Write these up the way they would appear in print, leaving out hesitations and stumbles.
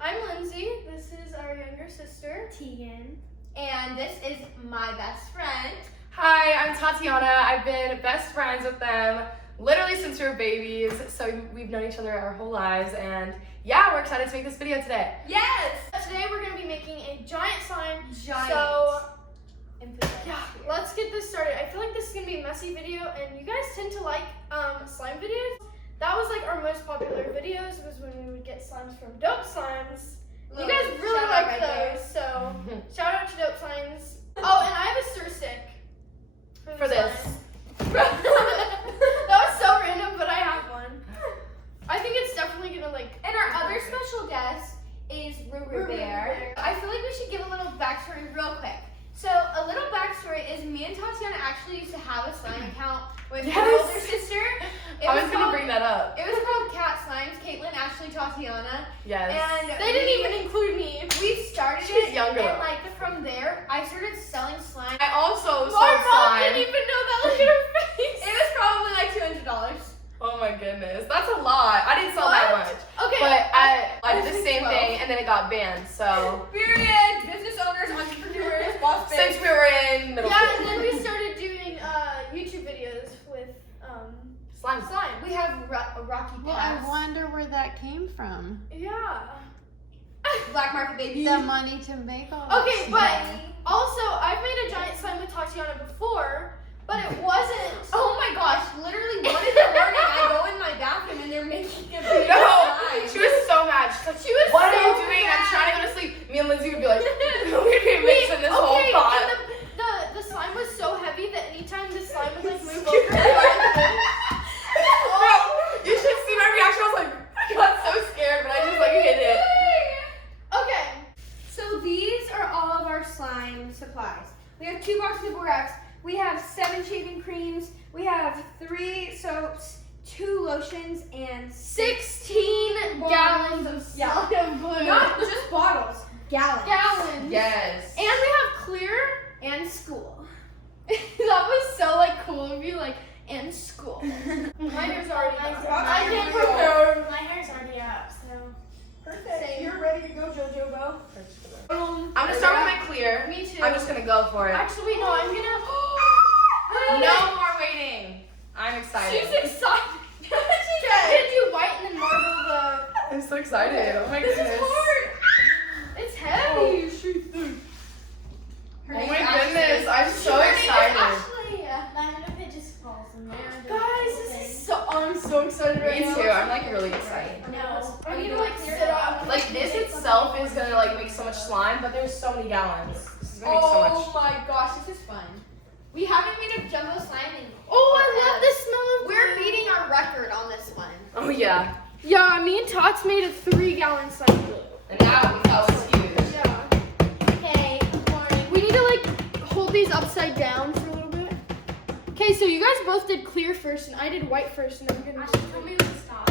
I'm Lindsay. This is our younger sister, Tegan. And this is my best friend. Hi, I'm Tatiana. I've been best friends with them literally since we were babies. So we've known each other our whole lives. And yeah, we're excited to make this video today. Yes! Today we're going to be making a giant slime. Giant. So, yeah, let's get this started. I feel like this is going to be a messy video. And you guys tend to like slime videos. That was like our most popular videos, was when we would get slimes from Dope Slimes. You guys really like those, so shout out to Dope Slimes. Oh, and I have a stir stick For this. That was so random, but I have one. I think it's definitely gonna like. And our other special guest is Ruru Bear. I feel like we should give a little backstory real quick. So a little backstory is me and Tatiana actually used to have a slime account with my older sister. I was gonna bring that up. It was called Cat Slimes. Caitlin, Ashley, Tatiana. Yes. And They didn't even include me. We started She's it, younger, and though. like from there, I started selling slime. I also My sold mom slime. didn't even know that. Look at her face. It was probably like $200. Oh my goodness, that's a lot. I didn't sell that much. Okay. But I did the same thing and then it got banned. So Period. Business owners, entrepreneurs, boss babes. since we were in middle Yeah, school. and then we started doing YouTube videos with Slime. slime. We have a Rocky Well, I Pass. wonder where that came from. Yeah. Black market baby. The money to make all that Okay, stuff. but also I've made a giant slime with Tatiana before, but it wasn't. Oh my gosh! Literally, one in the morning, I go in my bathroom and they're making a big No, slime. she was so mad. She's like, She was what are so you doing? I'm mad. trying to go to sleep. Me and Lindsay would be like, we'd be mixing this whole Okay, pot. and the slime was so heavy that anytime the slime would like move Scared. over. Bro, you should see my reaction. I was like, I got so scared, but I just like hit it. Okay. So these are all of our slime supplies. We have 2 boxes of borax. We have 7 shaving creams. We have 3 soaps, 2 lotions, and 16 gallons of slime glue. not just bottles, gallons. Gallons. Yes. And we have clear And school. that was so like cool of you, like and school. My hair's already up. I can't prepare. My hair's already up, so. Perfect. You're ready to go, JoJo Bo. I'm gonna start with my clear. Me too. I'm just gonna go for it. Actually, no, I'm gonna. No more waiting. I'm excited. She's excited. She's gonna do white and then marble the. I'm so excited. Oh my This goodness. is hard. It's heavy. Oh my goodness. I'm so excited. Imagine if it just falls in there. Guys, this is so. I'm so excited Me too. I'm like really excited. No. I'm gonna like sit up. Like this itself is gonna like make so much slime, but there's so many gallons. This is gonna make so Oh much. my gosh, this is fun. We haven't made a jumbo slime in. Oh, I love the smell of. We're beating our record on this one. Oh yeah. Yeah, me and Tots made a 3-gallon slime glue. And that was huge. Yeah. Okay, good morning. We need to like hold these upside down for a little bit. Okay, so you guys both did clear first, and I did white first, and I'm gonna. Tell me when to stop.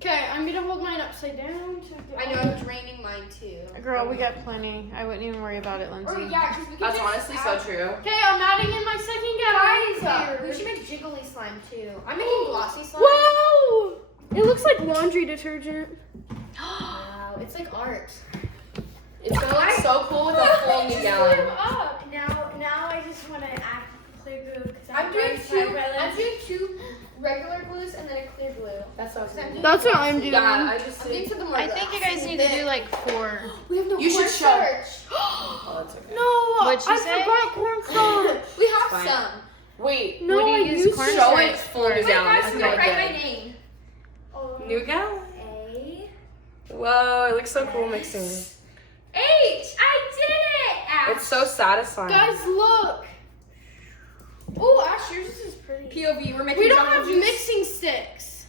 Okay, I'm gonna hold mine upside down. I know I'm draining mine too. Girl, we got plenty. I wouldn't even worry about it, Lindsay. Or yeah, because we can That's just honestly so true. Okay, I'm adding in my second gallon. Guys, we should make jiggly slime too. I'm making glossy slime. Whoa! It looks like laundry detergent. Wow, it's like art. It's gonna look so cool with a full new gallon. Up. Now I just want to add clear glue because I'm doing 2 regular glues and then a clear glue. That's so exciting. That's what I'm doing. Yeah, I just I'm doing did. something more. I think you guys need to do like 4. We have no You should show. cornstarch. Oh, that's okay. No, What'd she I say? forgot cornstarch. We have Fine. some. Wait. No, What do you I use used corn to. Show starch it full new Wait, gallon. guys, That's I'm really gonna write my good. name. New gallon? A. Whoa, it looks so cool mixing. H. I did it. It's so satisfying. Guys, look. Oh, Ash, yours is pretty. POV. We're making. We don't jumbo have juice. mixing sticks.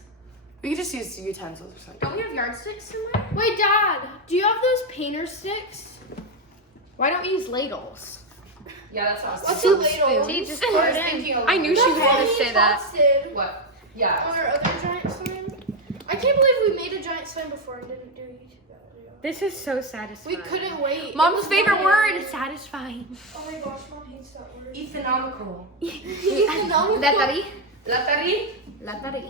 we could just use utensils or something. Don't we have yardsticks somewhere? Wait, Dad, do you have those painter sticks? Why don't we use ladles? Yeah, that's awesome. What's a ladle? See, just I pour was it in. thinking of- I knew she was That's going what to me say that. Tots did What? Yeah. on our other giant slime. I can't believe we made a giant slime before and didn't do a YouTube video. This is so satisfying. We couldn't wait. Mom's It was favorite fun. word, satisfying. Oh my gosh, Mom hates that word. Economical. ¿Verdad, Tavi? La Tari. La Tari.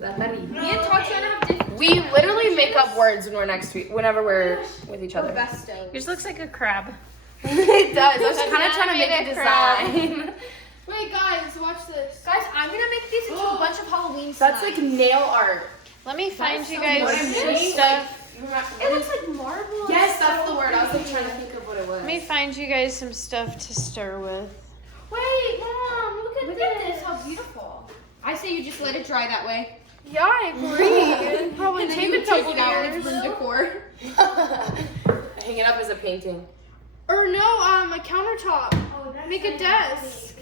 La Tari. Me and Tatiana have different. We literally make up words when we're whenever we're with each other. Bestos. Yours looks like a crab. It does. I was kind of trying to made make a a crab. design. Wait, guys, watch this. Guys, I'm gonna make these into a bunch of Halloween That's signs. like nail art. Let me find you What I guys some mean, stuff. It looks like marble. Yes, that's the word. I was like trying to think of what it was. Let me find you guys some stuff to stir with. Wait, Mom, look at this. How beautiful. I say you just let it dry that way. Yeah, I agree. Probably And then take you a couple take it out and years. it's room decor. Hang it up as a painting. Or no, a countertop. Oh, that's Make a nice. desk.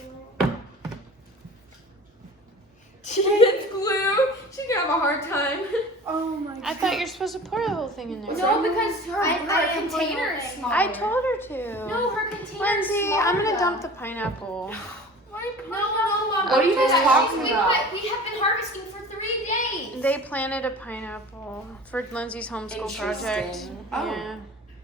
It's glue. She's gonna have a hard time. Oh my I thought you're supposed to pour the whole thing in there. No, because her I container is smaller. I told her to. No, her container is Lindsay, smaller. I'm gonna dump the pineapple. No, Mom. What are you guys because talking about? We have been harvesting for 3 days. They planted a pineapple for Lindsay's homeschool project. Interesting. Yeah.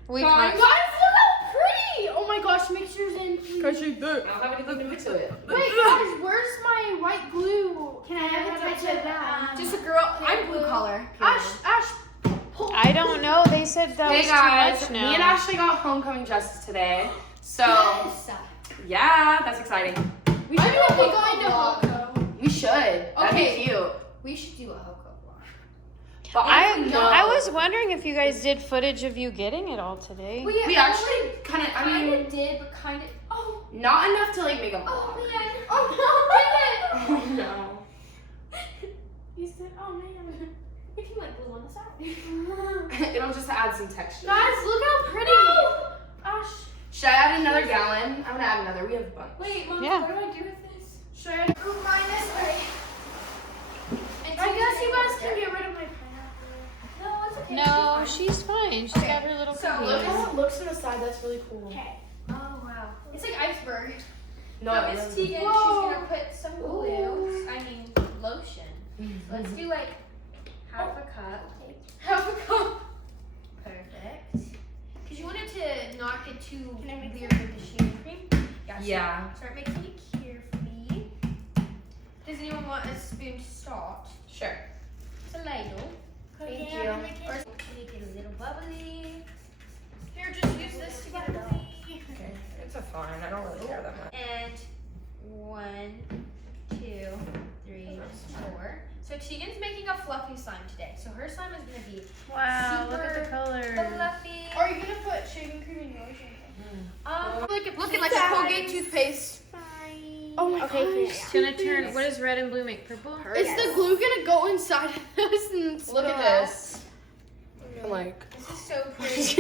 We Guys, con- look how pretty! Oh my gosh, mix yours in, please. I don't have anything to mix it. Wait, guys, where's my white glue? Can I have a touch of Just a girl. I'm blue collar. Ash, pull. I don't know. They said that Hey was guys, too much me now. and Ashley got homecoming dresses today. So Yes. yeah, that's exciting. We I should will do be a going to vlog. Hoko. We should. That'd Okay. be cute. We should do a Hoko vlog. But I was wondering if you guys did footage of you getting it all today. We actually kind of. I mean, did, but kind of. Oh, not enough to like make a vlog. oh man. Oh no. You said, oh man. We can like glue on the side. It'll just add some texture. Guys, look how pretty. Ash, Should I add another gallon? I'm gonna add another. We have a bunch. Wait, Mom, Yeah. what do I do with this? should I? I guess you guys can get rid of my pineapple. No, it's okay. No, she's fine. She's got her little So, cookies. Look how it looks from the side. That's really cool. Okay. Oh wow. It's like iceberg. No, So it Miss doesn't. Tegan, Whoa. she's gonna put some glue. I mean lotion. Let's do like half a cup. Half a cup. Perfect. Because you want it to not get too weird with the shaving cream. Yeah. So start mixing it carefully. Does anyone want a spoon to start? Sure. It's a ladle. Thank Okay, you. I'm gonna Or make make it a little bubbly. Here, just use this to get it out. Okay. It's a fine. I don't really care that much. And 1, 2, 3, 4. So Tegan's making a fluffy slime today. So her slime is gonna be Wow, look at the super color. fluffy. Are you gonna put shaving cream in yours? Looking like a Colgate toothpaste. Oh my gosh. It's gonna turn. What does red and blue make? Purple? Is the glue gonna go inside of this and Look at this. Like This is so pretty. It's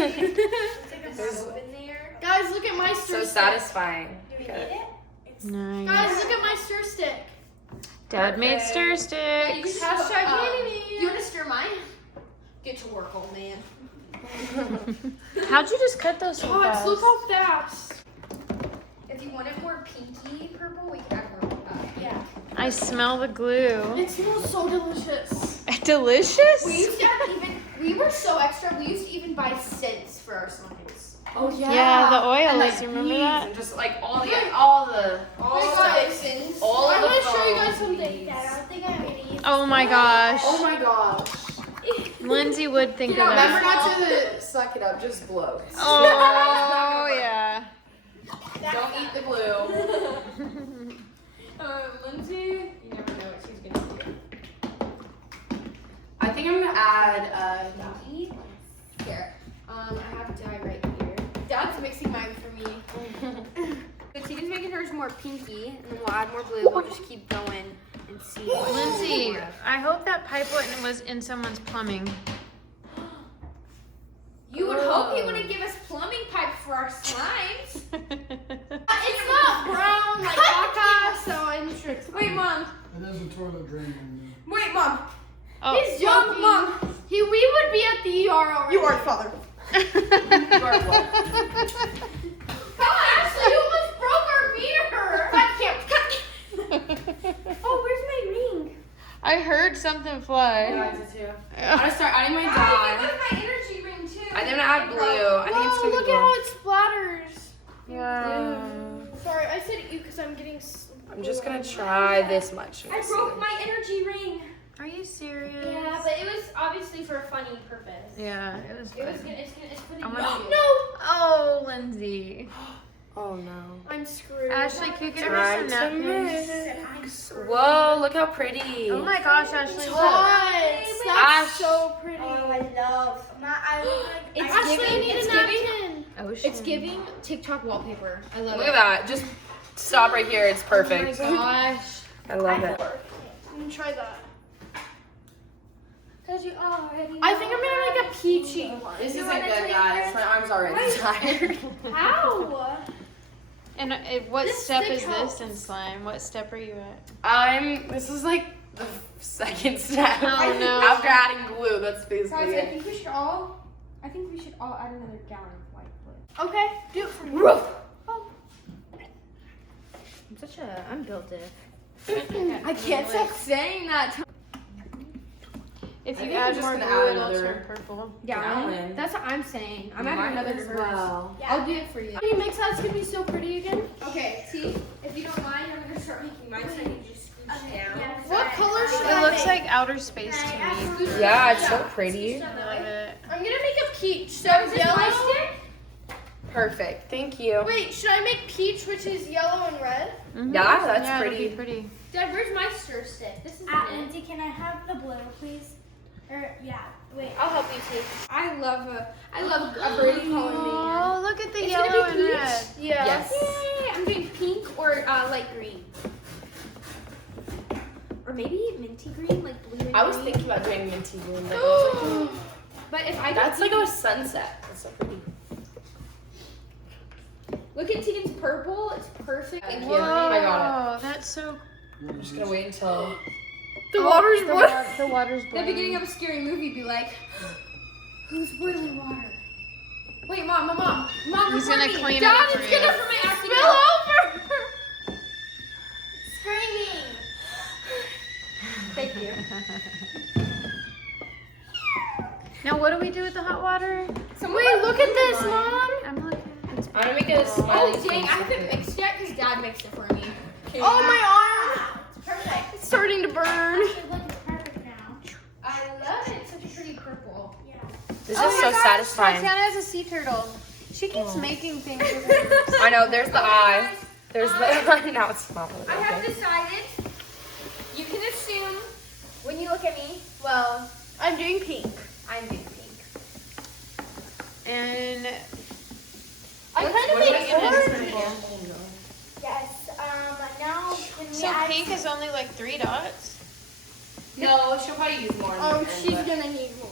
like a soap in there. Guys, look at my stir so stick. satisfying. Do we need it? Nice. Guys, look at my stir stick. Dad made stir You sticks. can Hashtag do Handy you want to stir mine? Get to work, old man. How'd you just cut those so Gosh, fast? look how fast. If you want it more pinky purple, we can add more. Yeah. I smell the glue. It smells so delicious. Delicious? We used to have we were so extra, we used to even buy scents for our slimes. Oh Yeah, the And, oils. like, You remember beads that? And just like all the Wait, guys, Scents. all I'm of gonna the show you guys foams, something. beads. Dad, I don't think I'm gonna use Oh my gosh. Oh my gosh. Lindsay would think of Remember that. not to suck it up, just blow. Oh yeah. Don't eat the glue. Lindsay, you never know what she's gonna do. I think I'm gonna add Here. I have dye right here. Dad's mixing mine for me. So Tegan's making hers more pinky, and then we'll add more blue. We'll just keep going and see. what Lindsay, more. I hope that pipe was in someone's plumbing. You would hope he wouldn't give us plumbing pipes for our slimes. It's not brown like caca, so I'm sure. Wait, Mom. It is a toilet drain. Wait, Mom. Oh. He's joking. Mom. We would be at the ER already. You are father. You are what? Come on, Ashley, you almost broke our meter. Oh, where's my ring? I heard something fly. Yeah, I did too. I'm gonna start adding my I dye. with my energy ring too. I'm gonna add blue. I think it's Whoa, gonna look be at blue. how it splatters. Wow. Sorry, I said you because I'm getting I'm just gonna try this much. I broke my energy ring. Are you serious? Yeah, but it was obviously for a funny purpose. Yeah, it was It was fun. good. It's for the I'm YouTube. gonna- No! Oh, Lindsay. Oh no. I'm screwed. Ashley, can you get her Time some to napkins? mix. Whoa, look how pretty. Oh my gosh, Ashley. look. Tots. That's Ash. so pretty. I look like It's Ashley, I giving. need It's a giving. napkin. Ocean. It's giving TikTok wallpaper. I love Look it. at that. Just stop right here. It's perfect. Oh my gosh. I love it. I'm gonna try that. Cause you already. I think I'm gonna make a peachy one. This isn't good, guys. My arm's already tired. How? And what This step stick is helps. this in slime? What step are you at? This is like the second step. Oh, no. After adding glue, that's Guys, basically I it. think we should all. I think we should all add another gallon of white glue. Okay, do it for me. I'm built it. I can't stop saying that. If I you think I'm add just more gonna glue, add it'll another turn purple. gallon. That's what I'm saying. I'm Might adding another as to hers. well. I'll do it for you. Can you mix that? It's gonna be so pretty again. Okay, see, if you don't mind, I'm gonna start making mine so you just scooch down. What color should It I looks make? like outer space to me. Yeah, it's so pretty. I love it. I'm gonna make a peach. So So is this yellow. my stick? Perfect. Thank you. Wait, should I make peach, which is yellow and red? Mhm. Yeah, that's it'll pretty. be pretty. Dad, where's my stir stick? This is it. Lindsay, can I have the blue, please? Or yeah, wait. I'll help you too. I love a birdie calling me. Oh, look at the It's yellow gonna and be peach? red. Yeah. Yes. Yay! I'm doing pink or light green. Or maybe minty green, like blue and I was green. thinking about doing minty green, but I was like, But if I that's do like a sunset. That's so pretty. look at Tegan's purple, it's perfect. Thank you. Whoa, I got that's so. I'm just gonna wait until. The water's the, blue. the water's The boiling. beginning of a scary movie be like, who's boiling water? Wait, mom, mom. He's record gonna me. clean it Dad, up it's for gonna you. for my acting Spill out. over. Screaming. Thank you. Now, what do we do with the hot water? Wait, look at this, Mom. I'm looking. I'm gonna make a smiley Oh dang, I face. haven't mixed yet because Dad mixed it for me. Oh, my arm. It's perfect. It's starting to burn. It looks perfect now. I love it. It's such a pretty purple. Yeah. This Oh is my so gosh, satisfying. Tatiana has a sea turtle. She keeps making things with her. I know. There's the Okay, eye. guys, There's the. Now it's small. I have Okay. decided. You can assume when you look at me. Well, I'm doing pink. I'm doing pink. And I kind of What am I made gonna orange. do? Yes. Now can we so add pink is only like 3 dots. No, she'll probably use more. Oh, she's gonna need more.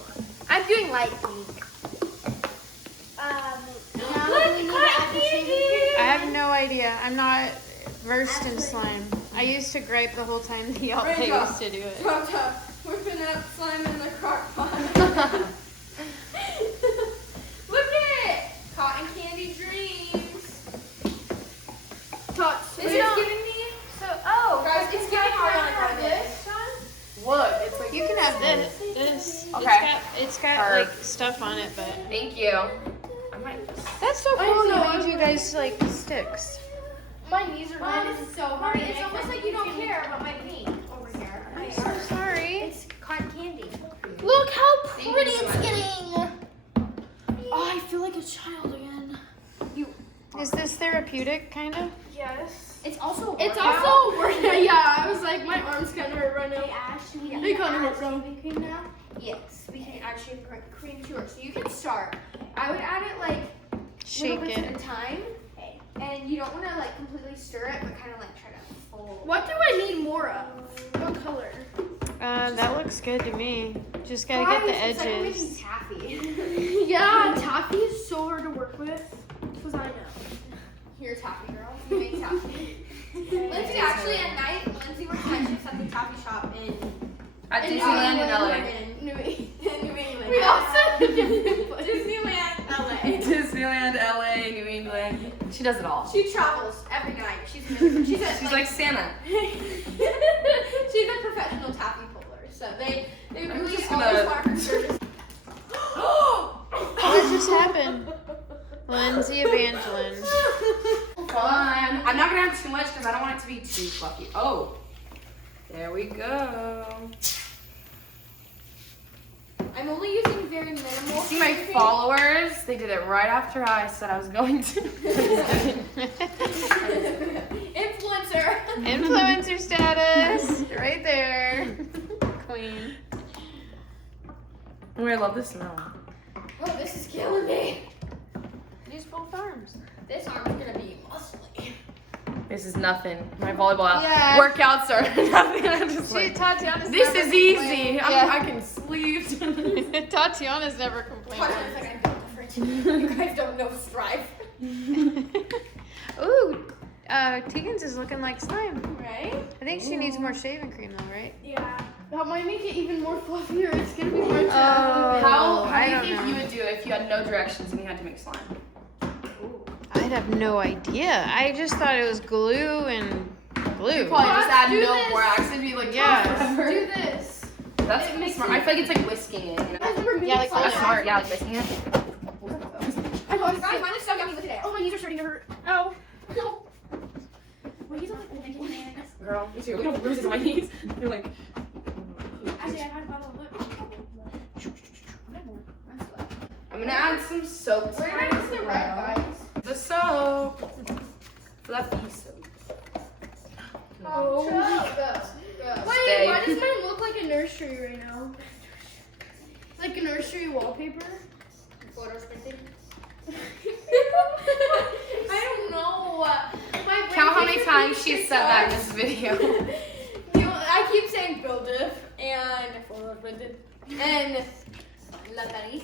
I'm doing light pink. now do we need to add the shaving cream? I have no idea. I'm not versed in slime. I used to gripe the whole time that y'all Raindrop. they used to do it. Whipping up slime in the crock pot. Look at it! Cotton candy dreams. Tots. This is giving me guys, it's giving me this. Look, it's like. You can have this. Okay. It's got like stuff on it, but Thank you. I might. that's so I cool. You know, made you guys like sticks. My knees are Mom, burning. this is so hard. It's almost like you don't care about my pink over here. I'm so sorry. It's cotton candy. Look how Thank pretty you so it's much. getting. Oh, I feel like a child again. Is this therapeutic, kind of? Yes. It's also It's also working. Yeah, I was like, my arms kind of hurt right Hey, now. Ash, we They need to kinda add hurt though. shaving cream now. yes, we can add shaving cream to it. So you can start. I would add it like Shake little bits it. at a time, and you don't want to like completely stir it, but kind of like try to fold. What do I need more of? What color? That looks good to me. Just gotta get the Guys, it's like we're edges. making taffy. Yeah, taffy is so hard to work with. Because I know. Here, taffy girl. You make taffy. Lindsay, actually, at night, Lindsay works night shifts at the taffy shop in At Disneyland in LA. New England. We all said a different place. Disneyland, LA. Disneyland, LA, New England. She does it all. She travels every night. She's like Santa. she's a professional taffy puller. So they I'm really just always gonna- want her service. What just happened? Lindsey Evangeline. fun. I'm not gonna have too much because I don't want it to be too fluffy. Oh, there we go. I'm only using very minimal. See my followers? They did it right after I said I was going to. Influencer. Influencer status. Right there. Queen. Oh, I love the smell. Oh, this is killing me. Use both arms. This arm's gonna be muscly. This is nothing. My volleyball Yeah. workouts are nothing. I'm just See, like, Tatiana's this never is easy. complained. I Yeah. can sleep. Tatiana's never complained. Tatiana's like, I'm built different. You guys don't know strive. Ooh, Tegan's is looking like slime. Right? I think she needs more shaving cream though, right? Yeah. That might make it even more fluffier. It's gonna be hard to How I do you don't think know. you would do it if you had no directions and you had to make slime? I'd have no idea. I just thought it was glue and glue. You probably just Let's add do no this. borax and be like, Yeah. forever. do this. That's It kinda makes smart. it- I feel like it's like whisking it. You know? Yeah, like That's glue. smart. Yeah, like whisking it. Oh, guys, mine is so yummy. Look at it. Oh, my knees are starting to hurt. Ow. No. Well, he's only making me nervous. Girl, me too. Look at the bruises on my knees. You're like, Actually, I had a bottle of lip. I'm gonna add some soap. We're gonna use the red, guys. The soap. Fluffy soap. Oh. Go. Wait, Stay. why does mine look like a nursery right now? Like a nursery wallpaper? Photos printing. I don't know. My brain Count how many keeps times repeating she said that in TikToks. this video. I keep saying Blvd and photos printed and Latari.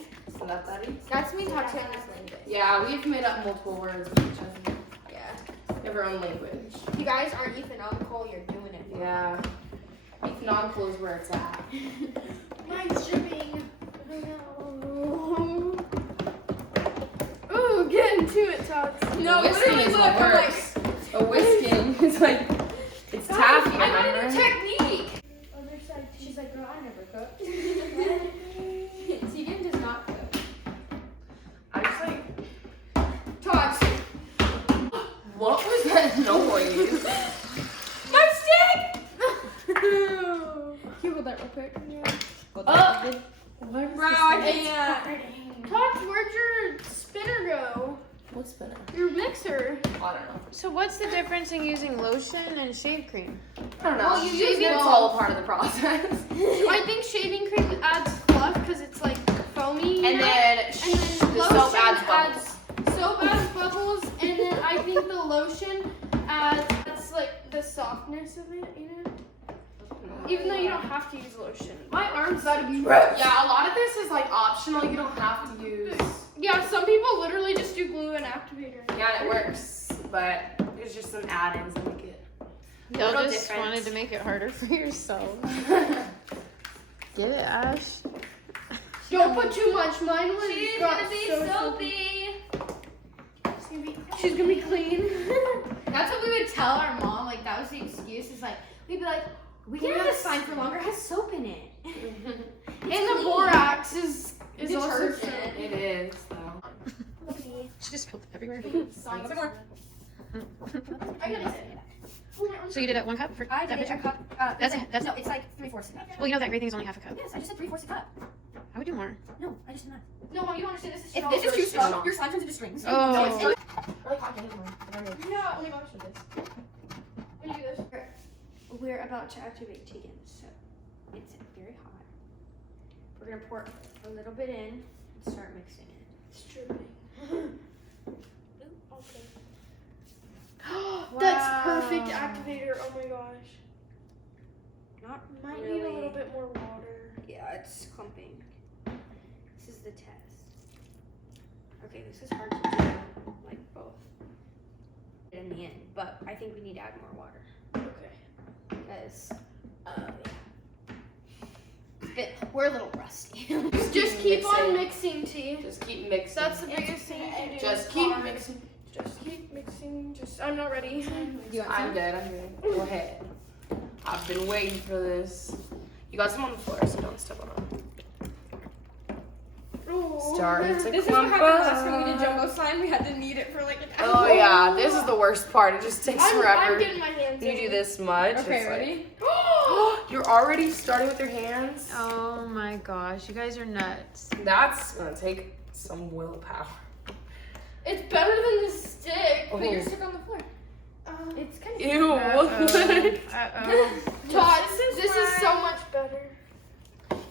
That's me Tatiana's language. Yeah, we've made up multiple words with each other. Yeah. We have our own language. If you guys aren't economical, you're doing it. Yeah. Economical is where it's at. Mine's dripping. Oh, no. Ooh, get into it, Tots. No, Whisking literally is look, what I'm like, works. A whisking is like, it's taffy, I got a new remember? technique. Other side. She's like, girl, I never cooked. Tegan does not cook. I just like, Tots. what was that noise? My stick! Can you hold that real quick? Bro, I can't. Tots, where'd your spinner go? What's spinner? Your mixer. I don't know. So what's the difference in using lotion and shave cream? I don't know. Well, you use Shaving it's both. all a part of the process. I think shaving cream adds fluff because it's like foamy. And then and then the lotion soap adds bubbles. soap adds bubbles, and then I think the lotion adds like the softness of it, you know. Even though you don't have to use lotion. My arms gotta be ripped. Yeah, a lot of this is like optional. You don't have to use. Yeah, some people literally just do glue and activator. Yeah, it works, but there's just some add-ins that make it. Y'all little just different. wanted to make it harder for yourself. Get it, Ash? Don't put too much. Mine was She's got gonna be so soapy. She's gonna be clean. That's what we would tell our mom. Like, that was the excuse. Is like, we'd be like, we can have this sign for longer. It has soap in it. And the borax is also Detergent. soap. It is, though. She just spilled it everywhere. I gotta say. So you did it 1 cup for I that did a picture? cup. That's no, it's like 3/4 a cup. Well, you know that great thing's only half a cup. Yes, I just said 3/4 a cup. I would do more. No, I just did not. No, Mom, you don't understand. This is If this is too strong, your slime turns into strings. Oh. Yeah, oh my gosh, with this. When you do this. We're about to activate Tegan, so it's very hot. We're gonna pour a little bit in and start mixing it. It's dripping. Okay. That's perfect activator. Oh my gosh. Not Might really. need a little bit more water. Yeah, it's clumping. This is the test. Okay, this is hard to do, like both in the end, but I think we need to add more water Okay. because we're a little rusty. Just keep on mixing, T. Just keep mixing. That's the biggest thing you can do. Just keep mixing. Just keep mixing. Just I'm not ready. I'm good. I'm good. Go ahead. I've been waiting for this. You got some on the floor, so don't step on them. Starting to This is what clump happened last time we up. did jumbo slime. We had to knead it for like an hour. Oh yeah, this is the worst part. It just takes I'm forever. getting my hands You in. do this much. Okay, it's ready? Like, you're already starting with your hands. Oh my gosh, you guys are nuts. That's gonna take some willpower. It's better than the stick. But you're stuck on the floor. It's kind of. Ew. Uh-oh. Tots, this is so much better.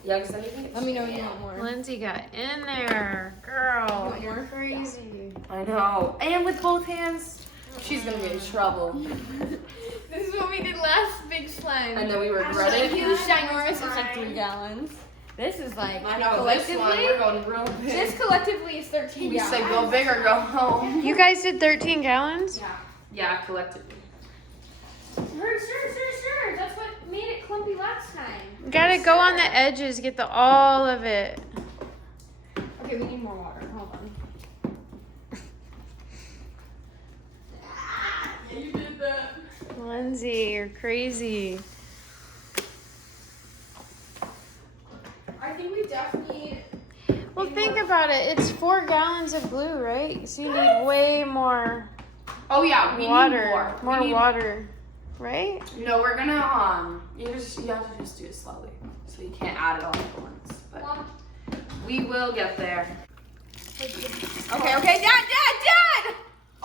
Yeah, because then you can. Let me know when you want more. Lindsay got in there. Girl, You you're want more? crazy. I know. And with both hands, she's gonna be in trouble. This is what we did last big slime. And then we regret it. Huge, ginormous. It's like 3 gallons. This is like I know. This one, collectively. we're going real big. This collectively is 13 We gallons. say go big or go home. You guys did 13 gallons? Yeah, collectively. Sure. That's what made it clumpy last time. You gotta go on the edges, get all of it. Okay, we need more water. Hold on. Yeah, you did that. Lindsay, you're crazy. I think we definitely need. Well, think about it. It's 4 gallons of glue, right? So you need way more Oh yeah, we water. need more. More We need- water, right? No, we're gonna you have to just do it slowly, so you can't add it all at once. But we will get there. Okay, Dad!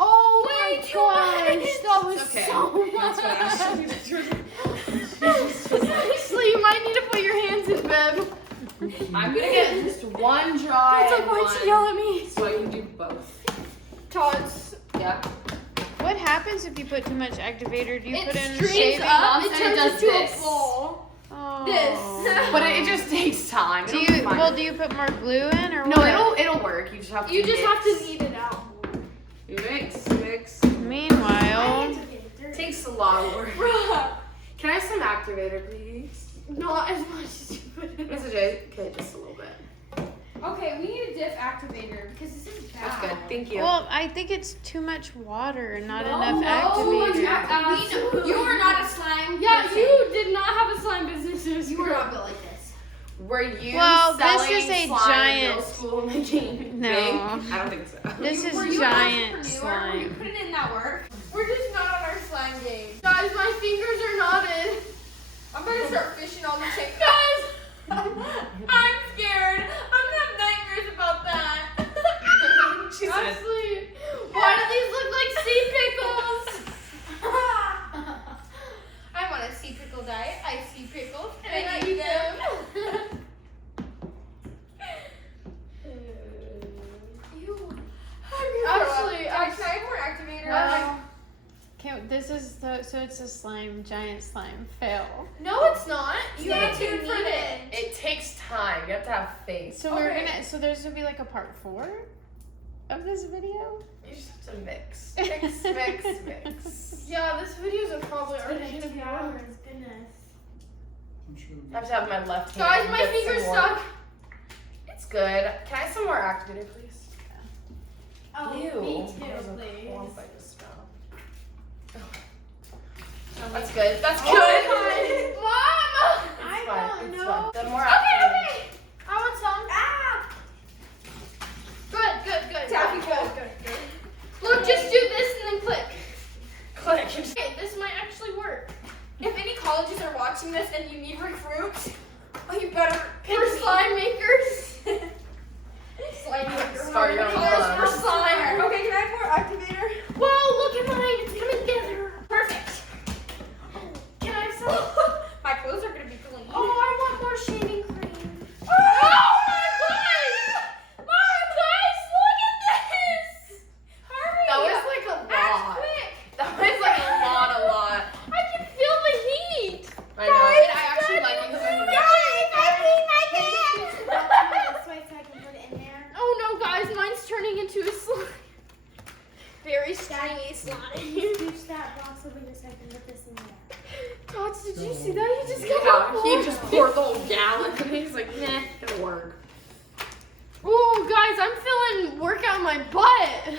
Oh my gosh, that was Okay. so much. That's fine. Seriously, you might need to put your hands in, Bev. I'm gonna get just one dry. It's like, and why'd she one, yell at me? so I can do both. Tots. Yeah. What happens if you put too much activator? Do you It put in streams shaving? up, and it it turns does into this. a ball. Oh. This. But it just takes time. Do It'll be you? fine. Well, do you put more glue in or No, what? it'll work. You just have to. You just mix. have to knead it out. You mix. Meanwhile, It takes a lot of work. Can I have some activator, please? Not as much as you put in. Mr. J, okay, just a little bit. Okay, we need a diff activator because this is bad. That's good. Thank you. well, I think it's too much water and not enough no, activator. You are not a slime. Yeah, person. you did not have a slime business. You were not built like this. Were you Well, this selling is a slime giant- in middle school making No. big? I don't think so. This Were is you an giant entrepreneur? Were you slime. putting in that work? We're just not on our slime game. Guys, my fingers are knotted. I'm gonna start fishing all the time. Guys, I'm scared. I'm gonna have nightmares about that. She said, honestly, why do these look like sea pickles? I'm on a sea pickle diet. I see pickles and And I I eat eat them. Actually, can I have more activator? This is so it's a slime, giant slime fail. No, it's not. You have to tuned knead for it. it takes time. You have to have faith. So there's gonna be like a part 4 of this video. You just have to mix. Mix. Yeah, this video's are probably already gonna be over. Goodness. I have to have my left hand. Guys, my get some finger's more. stuck. It's good. Can I have some more activator, please? Oh, Ew. me too, There's a please. clump I just found. That's good. That's Oh good. my- Mom! It's I fine. don't It's know. fine. The more Okay, activator. okay. I want some. Ah! Good. Taffy Good. Look, just do this and then click. Click. Okay, this might actually work. If any colleges are watching this and you need recruits, you better pick For me. slime makers. Slime maker. Start your own Colors club. for slime. Okay, can I have more activator? Whoa, look at mine. It's coming together. Perfect. Can I have some? My clothes are gonna be clean. Oh, I want more shaving cream. Oh my gosh! Mom, guys, look at this! Hurry! That was like a Act lot. quick! That was like a lot. I can feel the heat. I know. And I actually like it because I'm This way so I can put it in there. Oh no, guys, mine's turning into a slime. Very stringy slime. Scooch that box over here so I can put this in there. Tots, did you see that? He just got Yeah, the he just poured the whole gallon and he's like, nah, it'll work. Oh, guys, I'm feeling work out my butt.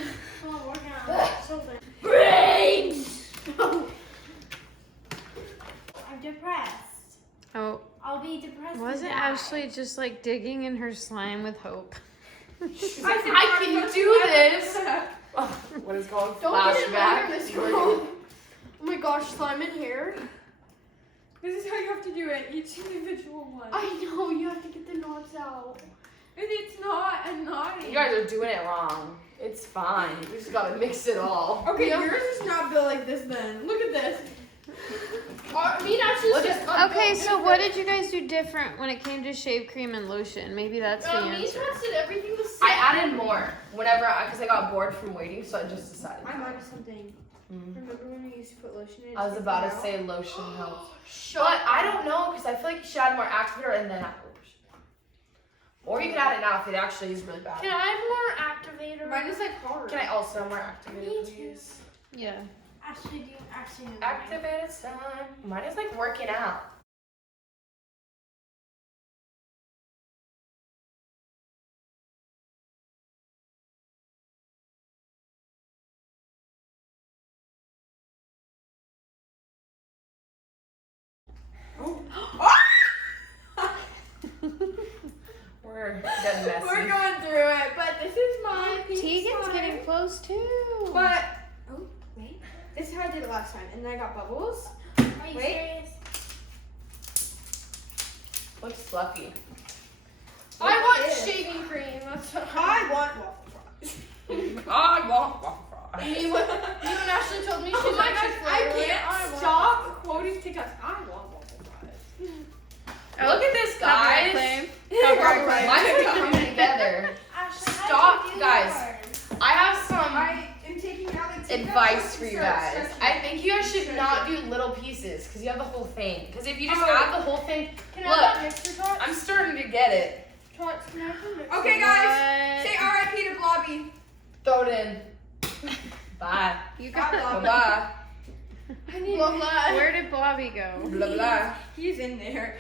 Oh, working on my shoulder. Brains. I'm depressed. Oh, I'll be depressed. wasn't and die. Ashley just like digging in her slime with hope? She's like, I can do this. Oh, what is called flashback. Oh my gosh, slime in here. This is how you have to do it, each individual one. I know, you have to get the knots out. And it's not a naughty. You guys are doing it wrong. It's fine. We just gotta mix it all. Okay, yours is not built like this then. Look at this. I mean, actually, Okay, so what did you guys do different when it came to shave cream and lotion? Maybe that's the me and answer. Tots did everything the same. I added more whenever, because I got bored from waiting, so I just decided. I'm onto something. Mm. Remember when we used to put lotion in? I was about to say lotion helps. But I don't know, because I feel like you should add more activator and then add lotion. Or you can add it now if it actually is really bad. Can I have more activator? Mine is like hard. Can I also have more activator, Me too. please? Yeah. Actually, no. Activated slime. Mine is like working out. We're getting messy. We're going through it, but this is my pink Tegan's slime. getting close too. But, oh, wait. This is how I did it last time. And then I got bubbles. Are you Wait. serious? Looks fluffy. I want It is. shaving cream. That's what I want waffle fries. I want waffle fries. You and Ashley told me she's Oh my like, gosh, I I can't want stop quoting TikToks. I want waffle fries. Look at this, guys. Copyright Mine's are coming together. Ashley, Stop, guys. I have some I am taking out like TikToks advice for and you start guys. stretching. I think you guys should not do little pieces because you have the whole thing. Because if you just Oh. add the whole thing, Can I look, have that mixer, Tots? I'm starting to get it. Tots, can I have the mixer? Okay, guys. Say R.I.P. to Blvd. Throw it in. Bye. You Bye, got Blvd. Bye. Blah, blah. Where did Blobby go? Blah blah. He's in there.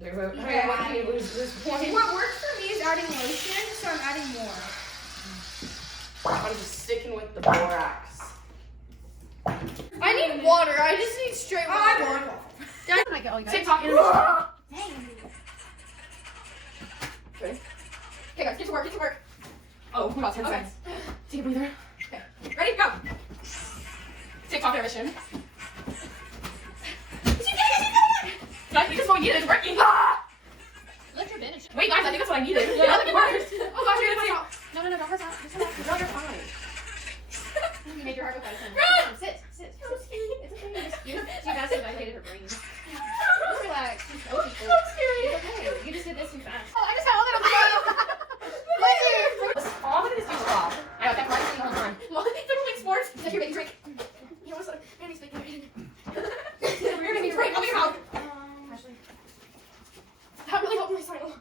Hey, what can you lose this point? What works for me is adding lotion, so I'm adding more. I'm just sticking with the borax. I need water. I just need straight water. I want waffle. Oh my god, TikTok. Okay, guys, get to work, get to work. Oh, about 10 Okay. seconds. Take a breather. Okay, ready, go. TikTok intermission. Guys, I think that's what we needed. It's working. Let your finish. Wait, guys, I think that's what I needed. Yeah, I think it works. Oh gosh, you're gonna see. No, don't press out. No, you're fine. You made your heart go fast. Run! Sit. It's okay. She evacuated her brain. Just relax. Just know people. It's okay. You just did this too fast. Oh, I just got all that on the All I'm gonna do is stop. I know, that's right the whole time. Well, it's like sports. Take your big drink. You almost like, Andy's making it. We're gonna be right. Open your mouth. That really helped my smile.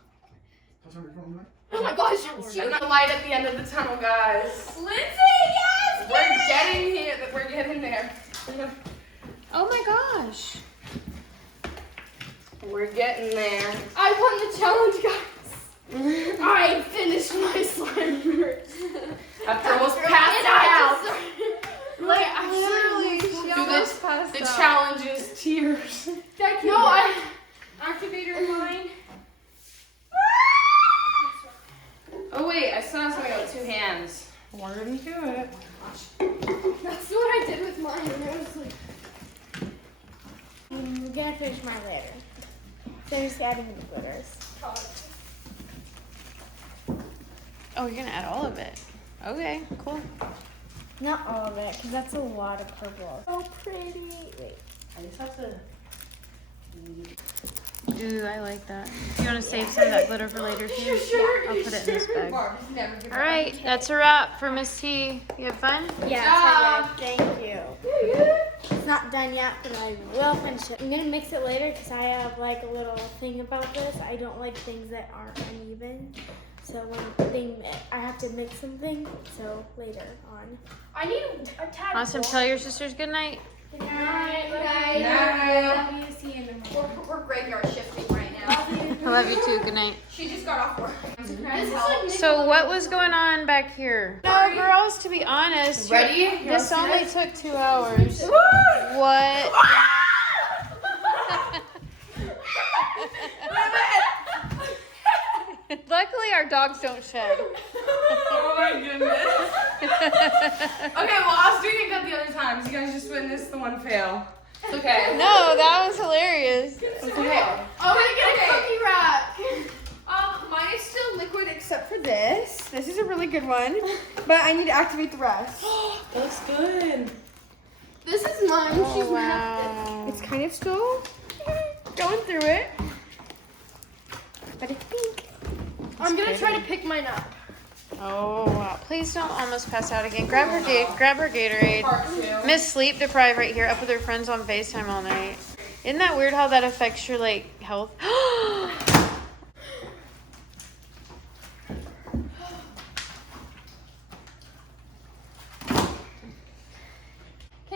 Oh my gosh. Shine the light at the end of the tunnel, guys. Lindsay, yes! We're getting here. We're getting there. Oh my gosh. We're getting there. I won the challenge, guys. I finished my slime first. After almost passed out. Like, Literally, actually, she Do almost passed the out. challenge is tears. no, I. Activator in mine. Oh wait, I still have something with 2 hands. We're gonna do it. That's what I did with mine. And I was like, We're gonna finish mine later. Finish adding the glitters. Oh, you're gonna add all of it. Okay, cool. Not all of it, because that's a lot of purple. So pretty. Wait. I just have to. Ooh, I like that. You want to save some of that glitter for later too? sure? I'll put it in this bag. Barb, just never give All up. right, that's a wrap for Miss T. You have fun? Yes, I did. Thank you. It's not done yet, but I will finish it. I'm gonna mix it later because I have like a little thing about this. I don't like things that aren't uneven. So I have to mix something. So later on. I need a tag. Awesome. Tell your sisters good night. Good night. Love you. See you in the morning. We're graveyard shifting right now. I love you too. Good night. She just got off work. This is like So what was going on back here? No, girls, to be honest, Ready? this only took 2 hours. What? Luckily, our dogs don't shed. Oh my goodness. Okay, well, I was doing it good the other times. You guys just witnessed the one fail. It's okay. No, that was hilarious. It's okay. I'm gonna get a cookie rack. Mine is still liquid except for this. This is a really good one, but I need to activate the rest. That looks good. This is mine. She's Wow. It's kind of still going through it. But I think I'm gonna try to pick mine up. Oh wow! Please don't almost pass out again. Grab her Gatorade. Part 2. Miss Sleep Deprived right here, up with her friends on FaceTime all night. Isn't that weird how that affects your like health?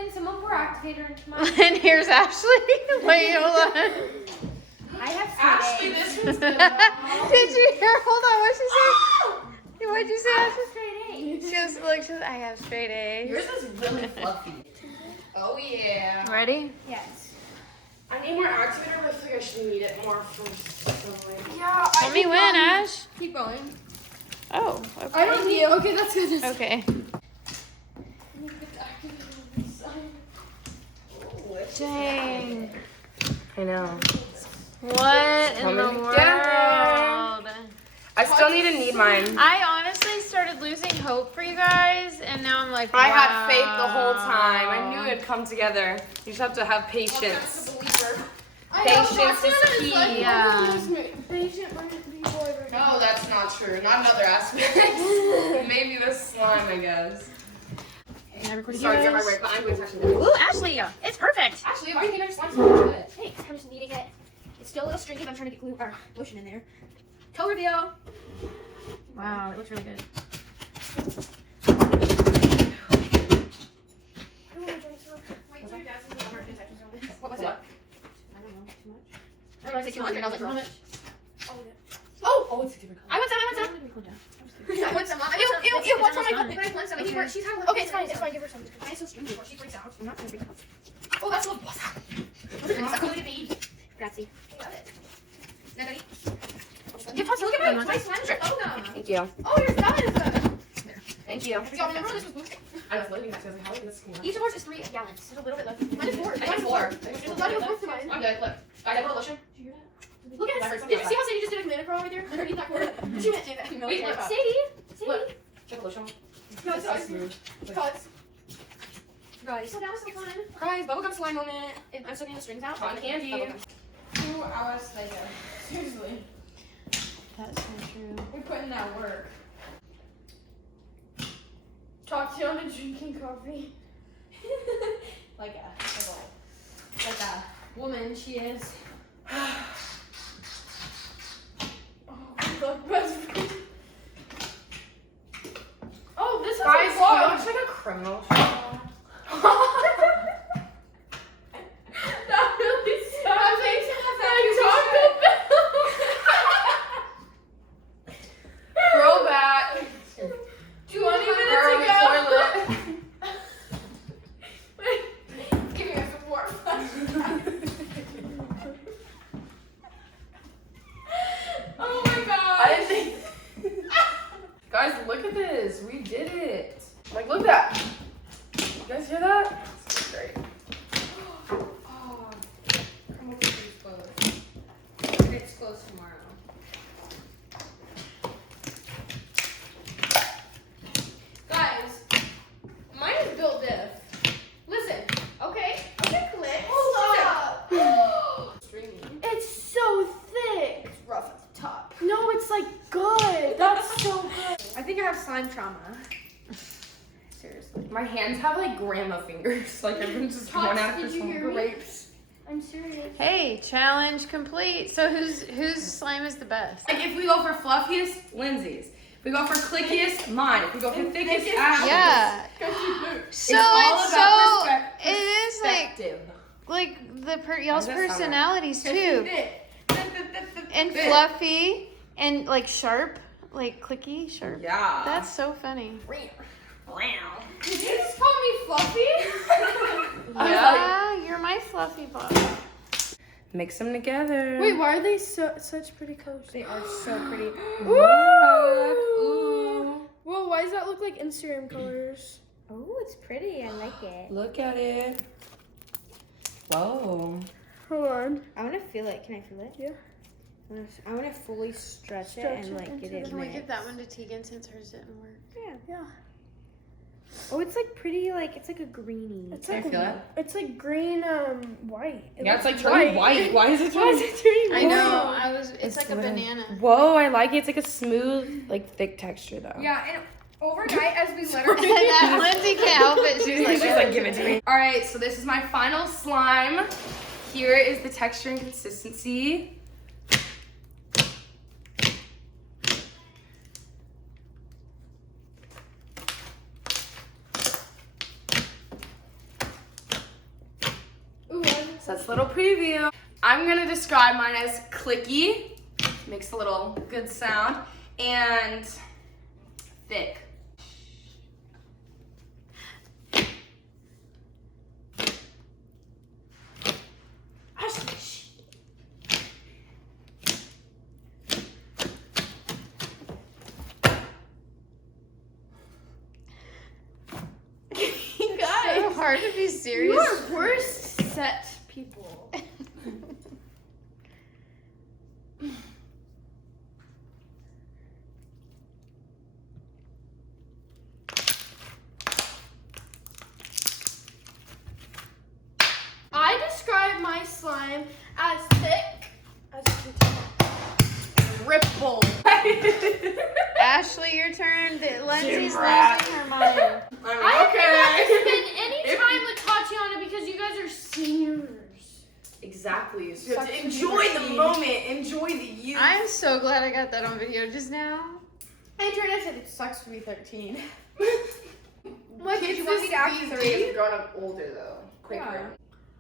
can someone pour activator into mine? And here's Ashley. Wait, hold on. I have Ashley, this one's good. Did you hear? Hold on. What'd she say? What'd you say, Ashley? She goes, look, she goes, I have straight A's. Yours is really fluffy. Oh yeah. Ready? Yes. I need more activator, but I feel like I should need it more for something. Yeah. Tell me when, Ash. Keep going. Oh, okay. I don't need. Okay, that's good. Okay. Dang. I know. What in the Coming world? together. I still need mine. I honestly started losing hope for you guys, and now I'm like, I wow. had faith the whole time. I knew it'd come together. You just have to have patience. Patience is key. Yeah. No, that's not true. Not another aspect. Maybe the slime, I guess. Sorry, get my right, but I'm going to touch it. Ooh, Ashley, it's perfect. Actually, why do you think our slime's so good? Hey, I'm just kneading it. It's still a little stringy, but I'm trying to get glue or lotion in there. Toe reveal. Wow, it looks really good. What was it? I don't know, too much. I don't know, I said 200. I was like, how much? Oh, it's a different color. I want some. I want some. Ew, what's on my cup? I want some. She's having okay, it's fine. Give her some. Mine is so stringy before she freaks out. I'm not gonna freak out. Oh, that's what was that? It's going to be. Grazie. Got it. Natalie? Look at my slime soda. Thank you. Oh, yours does. Thank you. Y'all remember this was moved? I was looking at this. I was like, how is this going Each of ours is 3 gallons. There's a little bit left. Mine is 4. I got 4. It's not even close to mine. I'm good. Look. Guys, I put a lotion. Look at this. Did you see how Sadie just did a command crawl right there? Underneath that corner. She meant to that. Wait, look. Sadie. Look. Check the lotion. No, it's not. smooth. Cuts. Guys, so that was so fun. Guys, bubblegum slime moment. I'm still getting the strings out. Cotton candy. Bubblegum. 2 hours later. Seriously. That's so true. We put in that work. Tatiana drinking coffee. like a woman she is. Oh, this is Guys, a he vlog. looks like a criminal. That really sounds like Taco Bell. Throwback. 20 minutes Girl in the ago. toilet. Wait, give me a support. Oh my god. I didn't think. Guys, look at this. We did it. Like, look at that. You guys hear that? It's great. Oh, I'm gonna keep these closed. It's closed tomorrow. Guys, mine is built diff. Listen, okay? Okay, click. Hold up. Streaming. It's so thick. It's rough at the top. No, it's like good. That's so good. I think I have slime trauma. Seriously. My hands have like grandma fingers. Like everyone's just going after did you some hear me? grapes. I'm serious. Hey, challenge complete. So whose slime is the best? Like if we go for fluffiest, Lindsay's. If we go for clickiest, mine. If we go for thickest, Ashley's. Yeah. So all it's about so it is perspective. like the y'all's That's not personalities too, and fluffy and like sharp, like clicky, sharp. Yeah. That's so funny. Did you just call me Fluffy? Yeah, you're my fluffy ball. Mix them together. Wait, why are they such pretty colors? They are so pretty. Ooh. Whoa, why does that look like Instagram colors? Oh, it's pretty. I like it. Look at it. Whoa. Hold on. I want to feel it. Can I feel it? Yeah. I want to fully stretch it and like get it Can we mixed. give that one to Tegan since hers didn't work? Yeah. Oh, it's like pretty. Like it's like a greeny. It's Can I like feel it? It's like green, white. Yeah, it's like turning white. Why is it Why is turning? it turning I white? know. It's like a banana. Whoa, I like it. It's like a smooth, like thick texture though. Yeah, and overnight as we let her Lindsay can't help it. She's like, She's like, give it to me. All right, so this is my final slime. Here is the texture and consistency. So that's a little preview. I'm gonna describe mine as clicky, makes a little good sound, and thick. you guys. So hard to be You serious. are worst set people. I describe my slime as thick, as you can tell. Ripple. Ashley, your turn. Lindsay's rat. losing her mind. I cannot spend any time with Tatiana because you guys are seniors. Exactly. So you have to Sucks to be enjoy the 13. moment, enjoy the youth. I'm so glad I got that on video just now. Adriana said it sucks to be 13. What Kids did you want me to act these 3? days have grown up older though. Quicker.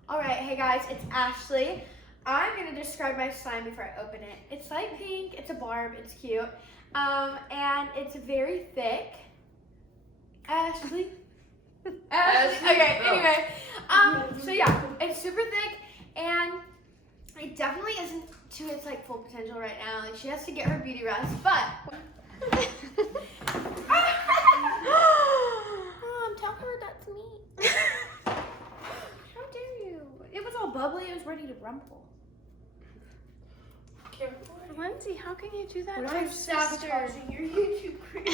Alright, hey guys, it's Ashley. I'm gonna describe my slime before I open it. It's light pink, it's a barb, it's cute. And it's very thick. Ashley. Okay, anyway. So yeah, it's super thick and it definitely isn't to its like full potential right now. Like she has to get her beauty rest, but Mom, tell her that's me. how dare you? It was all bubbly, it was ready to rumble. Lindsay, how can you do that? I'm sabotaging your YouTube career.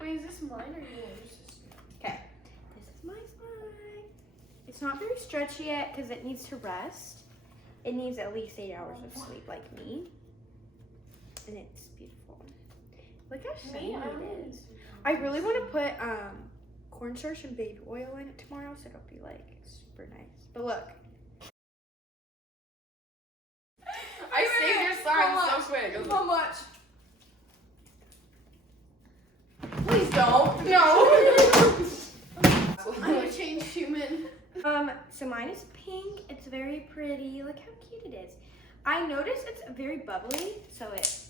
Wait, is this mine or yours? Okay, this is my slime. It's not very stretchy yet because it needs to rest. It needs at least 8 hours of sleep like me. And it's beautiful. Look how shiny it is. I really want to put cornstarch and baby oil in it tomorrow so it'll be like super nice. But look. I saved your slime so quick. How much? Please don't. No. I'm a changed human. So mine is pink. It's very pretty. Look how cute it is. I noticed it's very bubbly, so it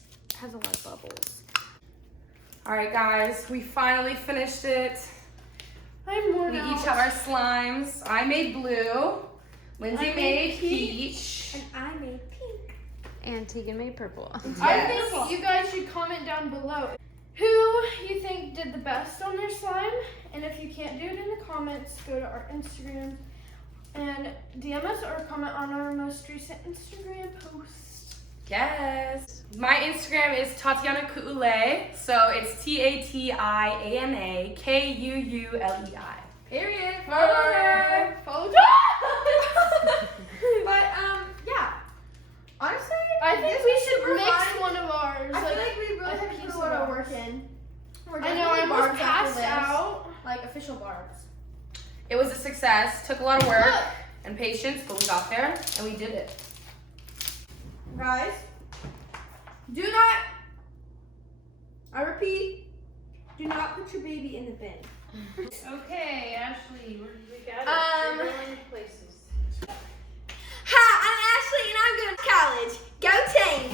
has a lot of bubbles. All right, guys, we finally finished it. I'm worn We out. each have our slimes. I made blue. Lindsay I made made peach. And I made pink. And Tegan made purple. I think you guys should comment down below who you think did the best on their slime. And if you can't do it in the comments, go to our Instagram and DM us or comment on our most recent Instagram post. Yes. My Instagram is Tatiana Kuulei. So it's TatianaKuulei. Period. Follow. But yeah. Honestly, I think this we was should super mix fun. one of ours. I feel like we really a have to piece put a of lot of ours. work in. We're I know, I definitely almost barbs after passed this. out. Like official barbs. It was a success. Took a lot of work Look. and patience, but we got there and we did it. Guys, do not, I repeat, do not put your baby in the bin. Okay, Ashley, we got it. Um, You're going places. Hi, I'm Ashley and I'm going to college. Go team!